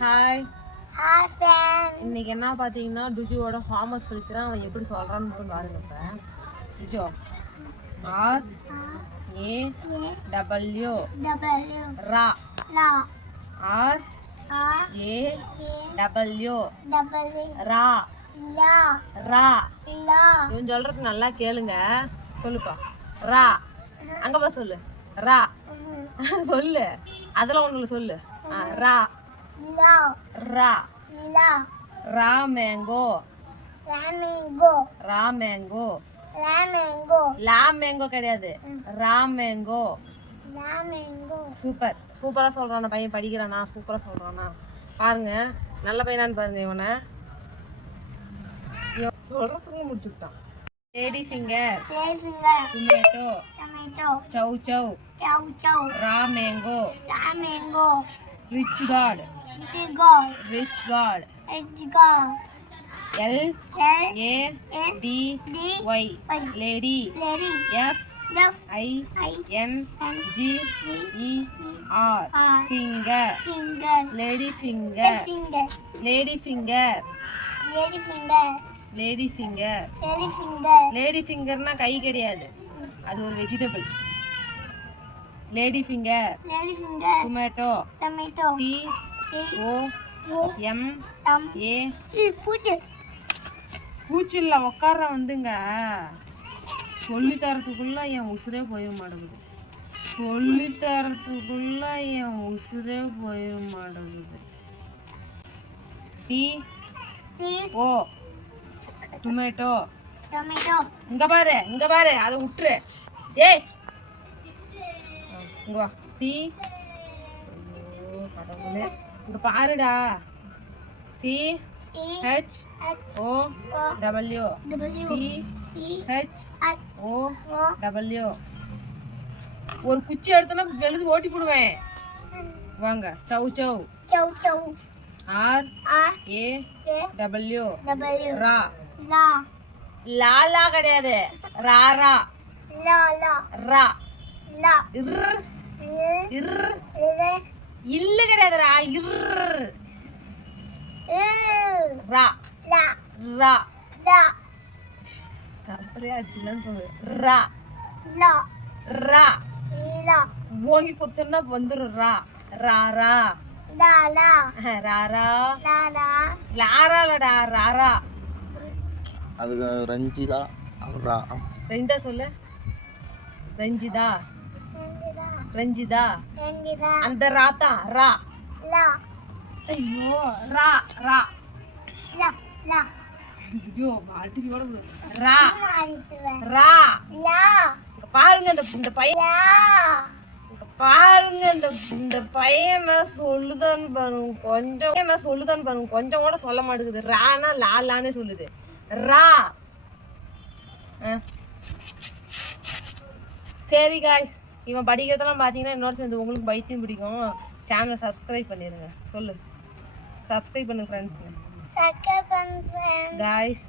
Hi hi fan. இன்னைக்கு என்ன பார்த்தீங்கன்னா டுஜுவோட ஹோம்ஒர்க் சொல்லித்தரேன். அவன் எப்படி சொல்கிறான்னு மட்டும் பாருங்க. இப்போ டுஜோ RAW ரா RAW ரா ரா. இவன் சொல்றது நல்லா கேளுங்க. சொல்லுப்பா. ரா அங்கப்பா சொல்லு. ரா சொல்லு. அதெல்லாம் ஒண்ணுல சொல்லு. ரா ரா ரா மேங்கோ ரா மேங்கோ லா மேங்கோ கிடையாது. ரா மேங்கோ. சூப்பர் சூப்பரா சொல்றானா பையன். படிக்கிறானா? சூப்பரா சொல்றானா பாருங்க. நல்ல பையனான்னு பாருங்க. இவனை சொல்றதுக்கு முடிச்சுட்டான். லேடி ஃபிங்கர் டொமேட்டோ சௌ ரா மேங்கோ ரிச் காட் LADY lady FINGER finger lady ஃபிங்கர்னா கை கிடையாது. அது ஒரு vegetable. Lady finger tomato TOMA பூச்சில்ல உட்கார வந்துங்க. சொல்லி தரத்துக்குள்ள என் உசுரே போயிட மாட்டேங்குது. TO tomato. இங்க பாரு அதை விட்டுரு. ஏய் இங்க வா. இங்க பாருடா. CHOW ஒரு குச்சி எடுத்தனா வெளுது ஓட்டி போடுவேன். வாங்க. சௌ RAW ரா லாலா கிடையாது. ராரா ரா இல்ல கிடையாது. ரா ரா ரா ரா ரா ஓங்கி குத்துனா வந்துரும். ரா ராரா ராரா லாராலடா. ராரா அதுக்கு ரஞ்சிதா சொல்லு. ரஞ்சிதா அந்த ராத்தா ரா. ஐயோ ரா ஐயோ மாட்டியோட ரா ரா. பாருங்க இந்த பையன் சொல்லுதான்னு பாருங்க. கொஞ்சம் கூட சொல்ல மாட்டேங்குது. ரானா லாலான்னு சொல்லுது. ரா. சரி காய்ஸ், இவன் படிக்கிறதெல்லாம் பார்த்தீங்கன்னா இன்னொரு சேர்ந்து உங்களுக்கு பைத்தியம் பிடிக்கும். சேனலை சப்ஸ்கிரைப் பண்ணிடுங்க. சொல்லு. சப்ஸ்கிரைப் பண்ணுங்க ஃப்ரெண்ட்ஸ். காய்ஸ்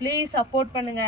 ப்ளீஸ் சப்போர்ட் பண்ணுங்க.